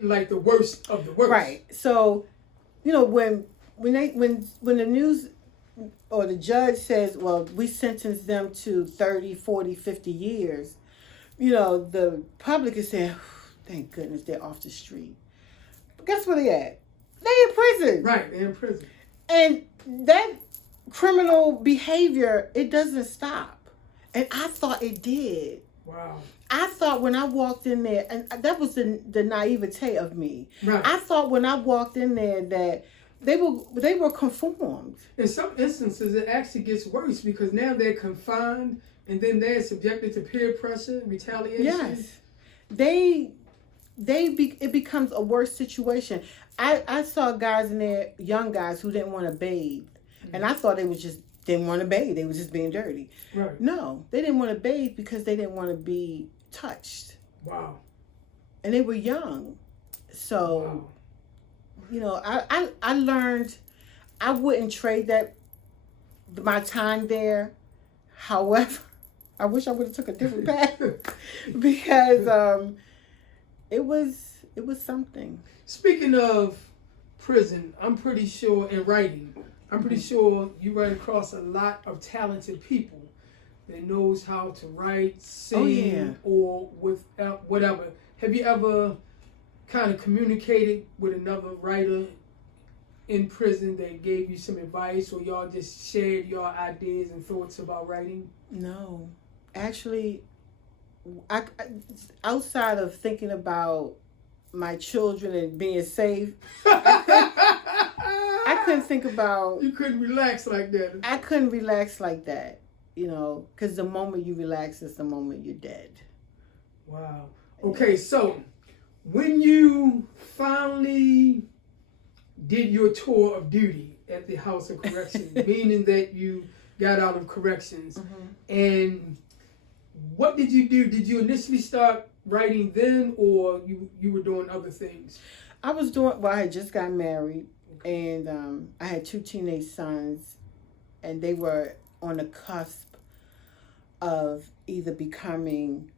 like the worst of the worst. Right. So, you know, when the news or the judge says, well, we sentenced them to 30, 40, 50 years, you know, the public is saying, thank goodness they're off the street. But guess where they at? They in prison. Right, they're in prison. And that criminal behavior, it doesn't stop. And I thought it did. Wow. I thought when I walked in there, and that was the naivete of me. Right. I thought when I walked in there that they were conformed. In some instances, it actually gets worse because now they're confined and then they're subjected to peer pressure, retaliation. Yes, it becomes a worse situation. I saw guys in there, young guys who didn't want to bathe, and I thought they was just didn't want to bathe. They was just being dirty. Right. No, they didn't want to bathe because they didn't want to be touched. Wow. And they were young, so. Wow. You know, I learned I wouldn't trade my time there. However, I wish I would have took a different path because it was something. Speaking of prison, I'm pretty sure in writing, I'm pretty sure you run across a lot of talented people that knows how to write, sing, or whatever. Have you ever kind of communicated with another writer in prison that gave you some advice, or y'all just shared your ideas and thoughts about writing? No, actually, I outside of thinking about my children and being safe, I couldn't think about. You couldn't relax like that. I couldn't relax like that, you know, because the moment you relax is the moment you're dead. Wow. Okay, so when you finally did your tour of duty at the House of Corrections, meaning that you got out of corrections, and what did you do? Did you initially start writing then, or you were doing other things? I had just got married, and I had 2 teenage sons, and they were on the cusp of either becoming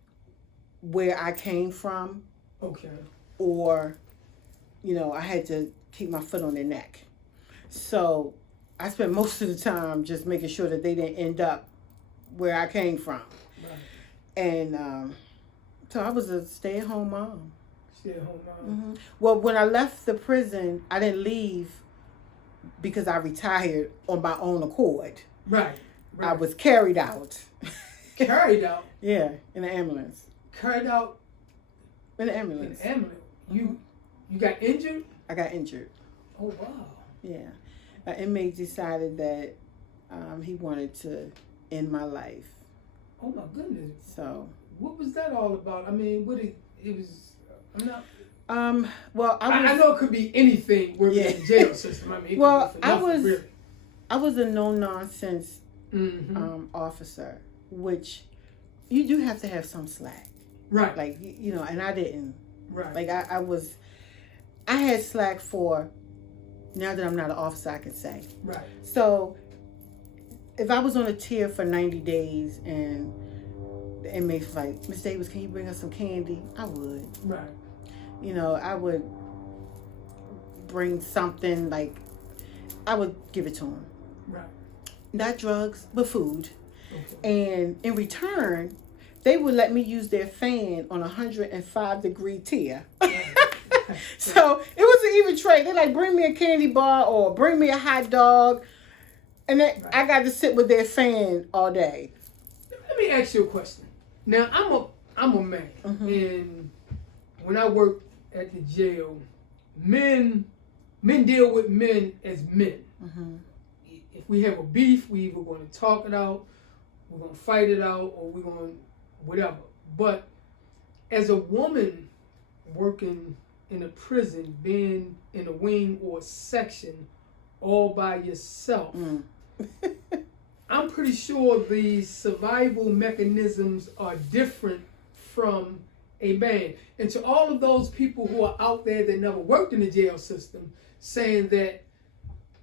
where I came from. Okay. Or, you know, I had to keep my foot on their neck. So I spent most of the time just making sure that they didn't end up where I came from. Right. And so I was a stay-at-home mom. Stay-at-home mom. Well, when I left the prison, I didn't leave because I retired on my own accord. Right. I was carried out. Carried out? Yeah, in an ambulance. Carried out? In an ambulance. In an ambulance. You got injured? I got injured. Oh, wow. Yeah. An inmate decided that he wanted to end my life. Oh, my goodness. So. What was that all about? I mean, it was, I'm not. Well, I know it could be anything working in the jail system. I mean, well, really. I was a no-nonsense officer, which you do have to have some slack. Right. Like, you know, and I didn't. Right. Like, I had slack for, now that I'm not an officer, I can say. Right. So, if I was on a tier for 90 days and the inmates was like, Miss Davis, can you bring us some candy? I would. Right. You know, I would bring something, like, I would give it to them. Right. Not drugs, but food. Okay. And in return, they would let me use their fan on a 105-degree tier. So it was an even trade. They're like, bring me a candy bar or bring me a hot dog. And then I got to sit with their fan all day. Let me ask you a question. Now, I'm a man. And when I worked at the jail, men deal with men as men. If we have a beef, we either going to talk it out, we're going to fight it out, or we're going to whatever. But as a woman working in a prison, being in a wing or a section all by yourself, I'm pretty sure the survival mechanisms are different from a man. And to all of those people who are out there that never worked in the jail system, saying that,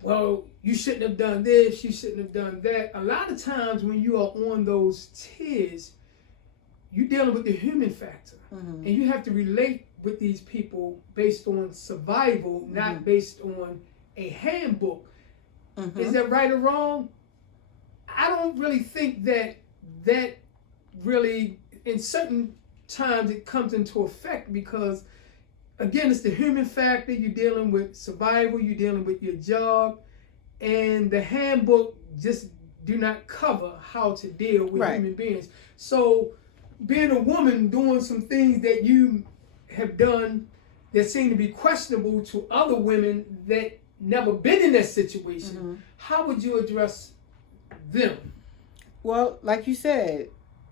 well, you shouldn't have done this, you shouldn't have done that. A lot of times when you are on those tiers, you're dealing with the human factor. And you have to relate with these people based on survival, not based on a handbook. Is that right or wrong? I don't really think that really, in certain times, it comes into effect because, again, it's the human factor. You're dealing with survival. You're dealing with your job. And the handbook just do not cover how to deal with human beings. So being a woman doing some things that you have done that seem to be questionable to other women that never been in that situation, how would you address them? Well, like you said,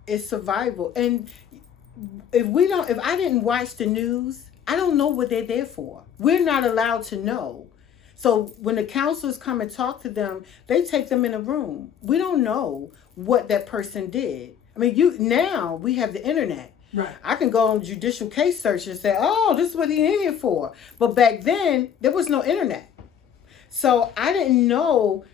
it's survival. And if I didn't watch the news, I don't know what they're there for. We're not allowed to know. So when the counselors come and talk to them, they take them in a room. We don't know what that person did. I mean, now we have the internet. Right. I can go on judicial case search and say, oh, this is what he in here for. But back then, there was no internet. So I didn't know,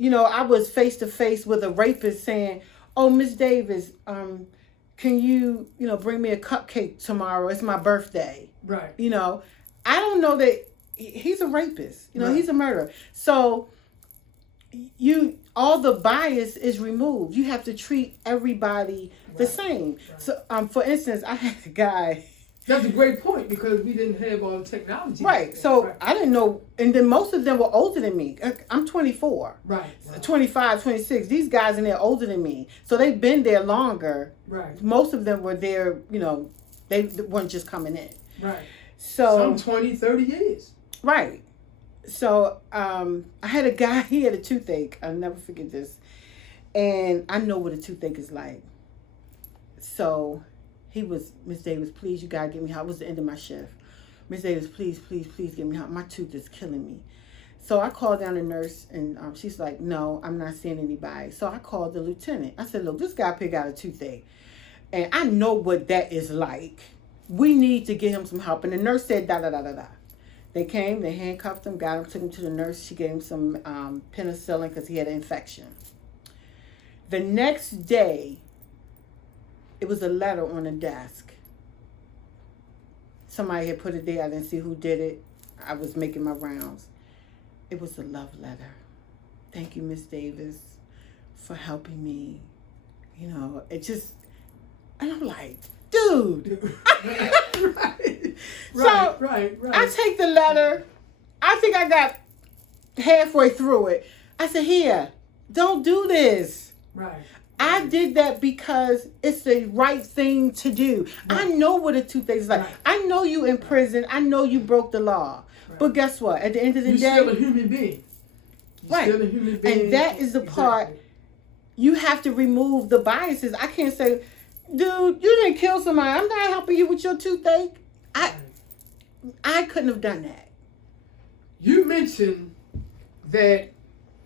I was face to face with a rapist saying, oh, Miss Davis, can you, bring me a cupcake tomorrow? It's my birthday. Right. I don't know that he's a rapist. He's a murderer. So all the bias is removed. You have to treat everybody the same. Right. So, for instance, I had a guy. That's a great point because we didn't have all the technology. Right. So I didn't know. And then most of them were older than me. I'm 24. Right. 25, 26. These guys in there older than me. So they've been there longer. Right. Most of them were there, they weren't just coming in. Right. So some 20, 30 years. Right. So I had a guy, he had a toothache. I'll never forget this. And I know what a toothache is like. So he was, Miss Davis, please, you gotta get me help. It was the end of my shift. Miss Davis, please, please, please get me help. My tooth is killing me. So I called down the nurse and she's like, no, I'm not seeing anybody. So I called the lieutenant. I said, look, this guy picked out a toothache. And I know what that is like. We need to get him some help. And the nurse said, da, da, da, da, da. They came, they handcuffed him, got him, took him to the nurse. She gave him some penicillin because he had an infection. The next day, it was a letter on the desk. Somebody had put it there. I didn't see who did it. I was making my rounds. It was a love letter. Thank you, Miss Davis, for helping me. It just, and I'm like, dude. Right. I take the letter. I think I got halfway through it. I said, here, don't do this. Right. I did that because it's the right thing to do. Right. I know what a toothache is like. Right. I know you in prison. I know you broke the law. Right. But guess what? At the end of the day, you're still a human being. Right. Still a human being. And that is the part you have to remove the biases. I can't say, dude, you didn't kill somebody. I'm not helping you with your toothache. I couldn't have done that. You mentioned that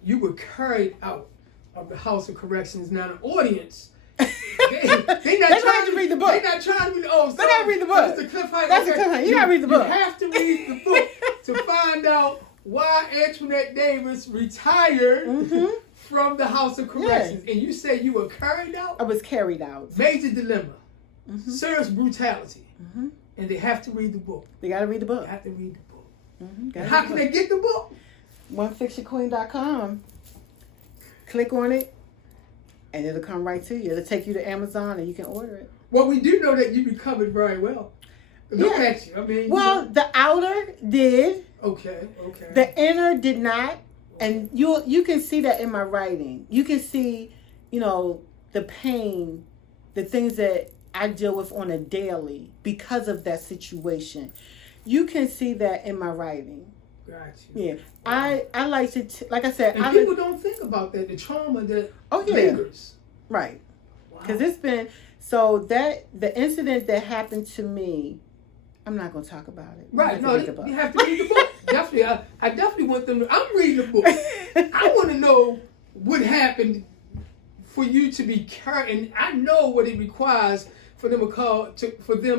you were carried out of the House of Corrections. Now the audience, they not trying to read the book. They're not trying to read. Oh, they gotta read the book. That's the cliffhanger. That's the cliffhanger. You gotta read the book. You have to read the book to find out why Antoinette Davis retired from the House of Corrections. Yeah. And you say you were carried out. I was carried out. Major dilemma, serious brutality, and they have to read the book. They gotta read the book. They have to read the book. How can they get the book? OneFictionQueen.com. Click on it, and it'll come right to you. It'll take you to Amazon, and you can order it. Well, we do know that you recovered very well. Look at you. I mean, the outer did. Okay. The inner did not, and you can see that in my writing. You can see, the pain, the things that I deal with on a daily because of that situation. You can see that in my writing. Gotcha. Yeah. I like to, like I said. And people don't think about that, the trauma that lingers. Right. Because it's been, the incident that happened to me, I'm not going to talk about it. Right. No, you have to read the book. Definitely. I definitely want them to, I'm reading the book. I want to know what happened for you to be carried, and I know what it requires for them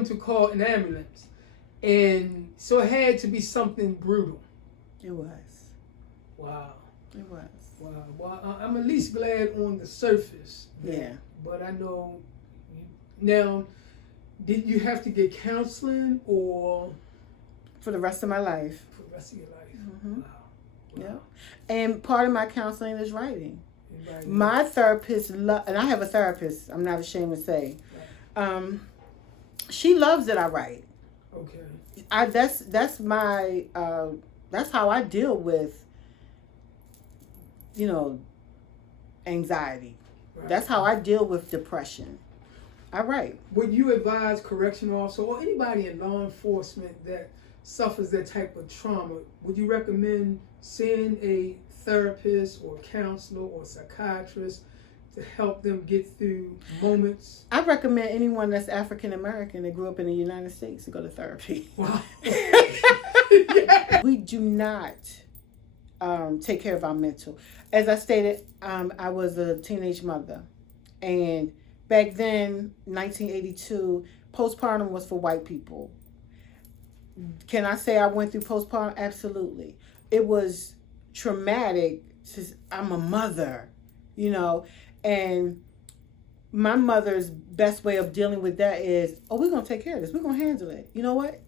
to call an ambulance. And so it had to be something brutal. It was. Wow. It was. Wow. Well, I'm at least glad on the surface. Yeah. But I know now, Did you have to get counseling or For the rest of my life. for the rest of your life? Mm-hmm. Wow. Yeah. And part of my counseling is writing. Right. My therapist, and I have a therapist, I'm not ashamed to say, she loves that I write. Okay. That's my, that's how I deal with, anxiety. Right. That's how I deal with depression. I write. Would you advise correctional officer or anybody in law enforcement that suffers that type of trauma, would you recommend seeing a therapist or counselor or psychiatrist to help them get through moments? I recommend anyone that's African American that grew up in the United States to go to therapy. Wow. We do not take care of our mental. As I stated, I was a teenage mother, and back then, 1982, postpartum was for white people. Can I say I went through postpartum? Absolutely. It was traumatic. I'm a mother, and my mother's best way of dealing with that is, we're going to take care of this. We're going to handle it. You know what?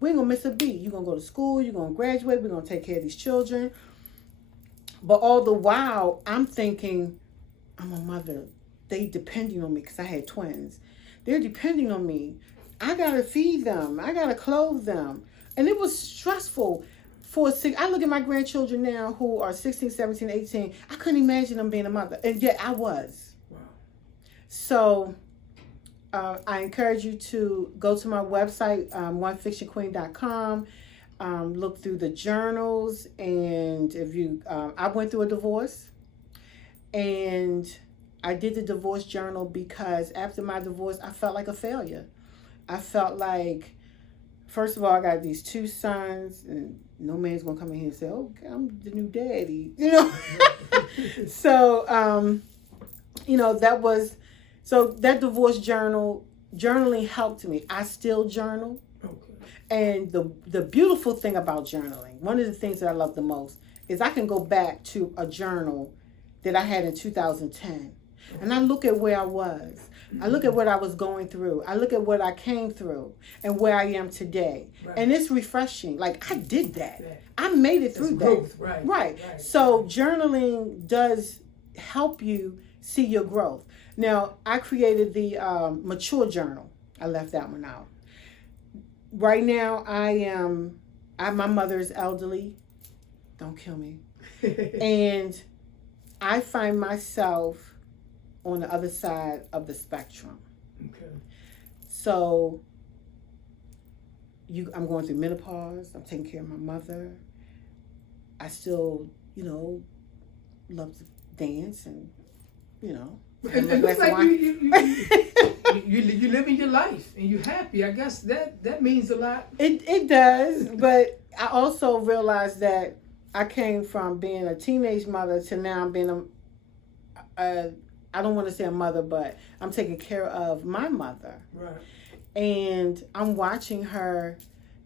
We ain't going to miss a beat. You're going to go to school. You're going to graduate. We're going to take care of these children. But all the while, I'm thinking, I'm a mother. They depending on me because I had twins. They're depending on me. I got to feed them. I got to clothe them. And it was stressful. I look at my grandchildren now who are 16, 17, 18. I couldn't imagine them being a mother. And yet I was. Wow. So I encourage you to go to my website, onefictionqueen.com. Look through the journals. And if you, I went through a divorce. And I did the divorce journal because after my divorce, I felt like a failure. I felt like, first of all, I got these 2 sons, and no man's going to come in here and say, I'm the new daddy, So, that divorce journaling helped me. I still journal. Okay. And the beautiful thing about journaling, one of the things that I love the most, is I can go back to a journal that I had in 2010. And I look at where I was. I look at what I was going through. I look at what I came through and where I am today. Right. And it's refreshing. Like, I did that. Yeah. I made it through growth. That. Right. So journaling does help you see your growth. Now, I created the mature journal. I left that one out. Right now, my mother is elderly. Don't kill me. And I find myself on the other side of the spectrum. Okay. So I'm going through menopause. I'm taking care of my mother. I still, love to dance and, And looks like you living your life and you're happy. I guess that means a lot. It does, but I also realized that I came from being a teenage mother to now being I don't want to say a mother, but I'm taking care of my mother. Right. And I'm watching her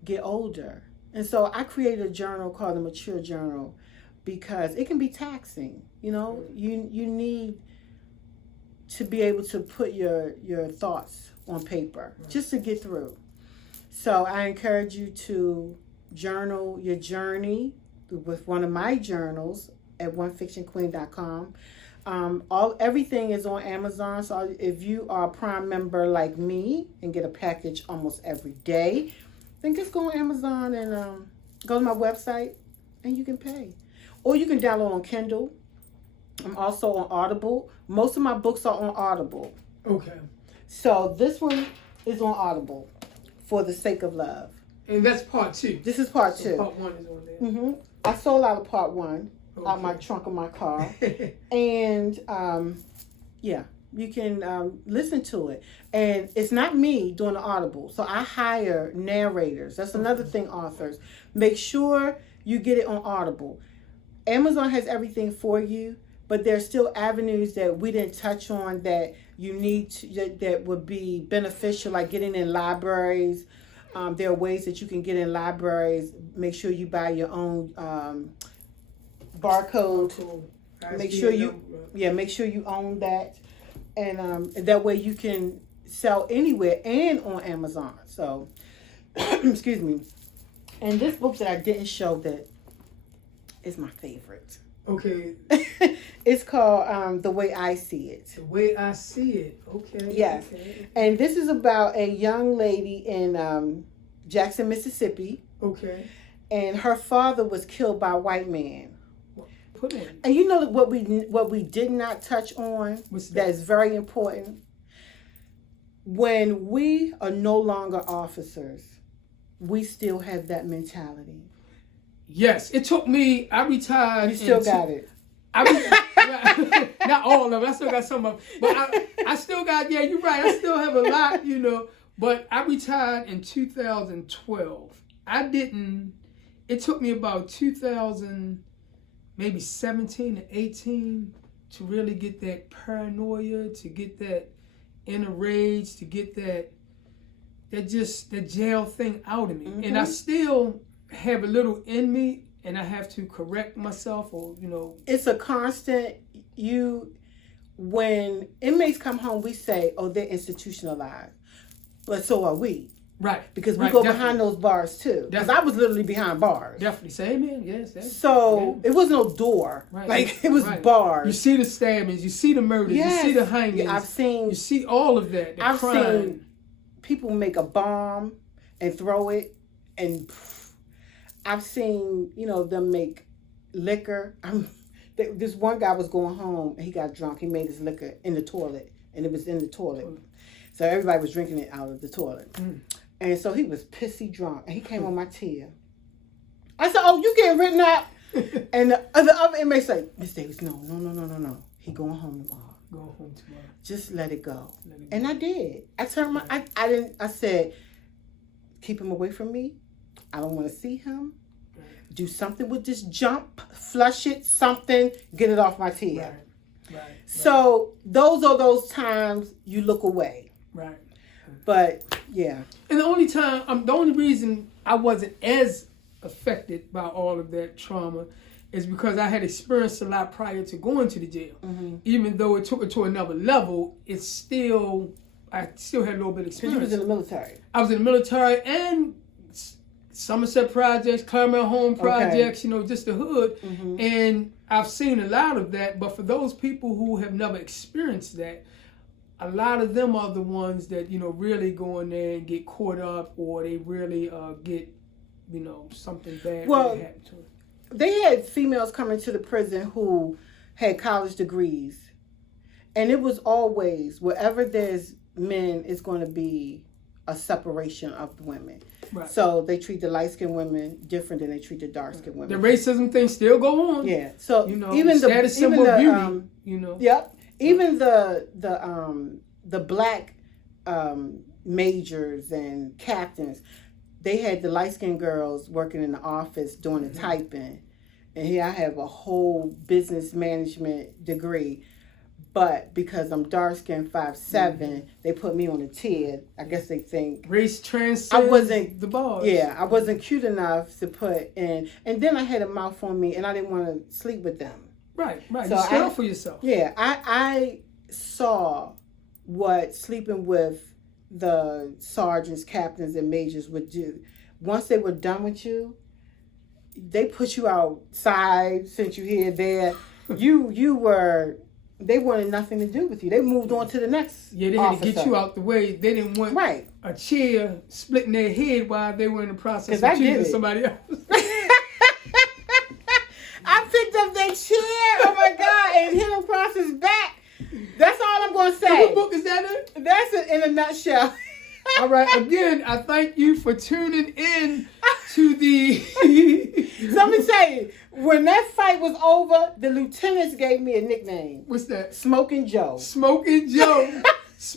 get older. And so I created a journal called the Mature Journal because it can be taxing. You need to be able to put your thoughts on paper just to get through. So I encourage you to journal your journey with one of my journals at onefictionqueen.com. Everything is on Amazon. So if you are a Prime member like me and get a package almost every day, then just go on Amazon and go to my website and you can pay. Or you can download on Kindle. I'm also on Audible. Most of my books are on Audible. Okay. So this one is on Audible, For the Sake of Love. And that's part 2. This is part 2. Part 1 is on there. Mm-hmm. I sold out of part 1 out my trunk of my car. And you can listen to it. And it's not me doing the Audible. So I hire narrators. That's another thing, authors. Make sure you get it on Audible. Amazon has everything for you, but there's still avenues that we didn't touch on that you need that would be beneficial, like getting in libraries. There are ways that you can get in libraries. Make sure you buy your own barcode. Make sure you own that, and that way you can sell anywhere and on Amazon. So, excuse me. And this book that I didn't show that is my favorite. Okay. It's called The Way I See It. The Way I See It. Okay. Yes. Okay. And this is about a young lady in Jackson, Mississippi. Okay. And her father was killed by a white man. Put in. And you know what we did not touch on? What's that? That is very important. When we are no longer officers, we still have that mentality. Yes, it took me. I retired. You still got it. Not all of it. I still got some of it. But I still got, yeah, you're right. I still have a lot, you know. But I retired in 2012. It took me about 2000, maybe 17 to 18 to really get that paranoia, to get that inner rage, to get that jail thing out of me. Mm-hmm. And I still have a little in me, and I have to correct myself, or, you know. It's a constant. When inmates come home, we say, oh, they're institutionalized. But so are we. Right. Because we right, go definitely. behind those bars too. Because I was literally behind bars. Definitely. Same here. Yes. So it was no door. Right. Like it was right. bars. You see the stabbings, you see the murders, yes. you see the hangings. Yeah, you see all of that. The I've crime. seen people make a bomb and throw it, and I've seen, them make liquor. This one guy was going home and he got drunk. He made his liquor in the toilet, and it was in the toilet. So everybody was drinking it out of the toilet. And so he was pissy drunk, and he came on my tier. I said, oh, you getting written up? And the other inmates say, Miss Davis, no. He going home tomorrow. Go home tomorrow. Just let it go. And I did. I turned I said, keep him away from me. I don't want to see him. Do something with this jump, flush it, something, get it off my tier. Right. So those are those times you look away. Right. But yeah. And the only reason I wasn't as affected by all of that trauma is because I had experienced a lot prior to going to the jail. Mm-hmm. Even though it took it to another level, I still had a little bit of experience. Because you was in the military. I was in the military and Somerset projects, Claremont Home projects, just the hood. Mm-hmm. And I've seen a lot of that. But for those people who have never experienced that, a lot of them are the ones that, really go in there and get caught up, or they really get, something bad really happen to them. They had females coming to the prison who had college degrees. And it was always, wherever there's men, it's going to be a separation of the women. Right. So they treat the light-skinned women different than they treat the dark-skinned women. The racism thing still go on. Yeah. So even status symbol of beauty, Yep. Even the black majors and captains, they had the light-skinned girls working in the office doing the typing. And here I have a whole business management degree. But because I'm dark-skinned 5'7", they put me on a tier. I guess they think race transcends I wasn't the bars. Yeah, I wasn't cute enough to put in. And then I had a mouth on me, and I didn't want to sleep with them. Right. So you stand up for yourself. Yeah, I saw what sleeping with the sergeants, captains, and majors would do. Once they were done with you, they put you outside, sent you here, there. They wanted nothing to do with you. They moved on to the next they had to get you out the way. They didn't want a chair splitting their head while they were in the process of choosing somebody else. I picked up that chair, oh my God, and hit him across his back. That's all I'm going to say. So what book is that in? That's it in a nutshell. All right, again, I thank you for tuning in to the... So let me tell you, when that fight was over, the lieutenants gave me a nickname. What's that? Smoking Joe. Smoking Joe.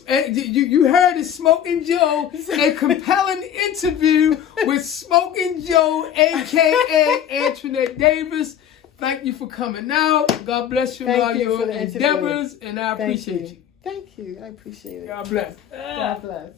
You heard it, Smoking Joe, a compelling interview with Smoking Joe, a.k.a. Antoinette Davis. Thank you for coming out. God bless you in all your endeavors, and I appreciate you. Thank you. I appreciate it. God bless. God bless.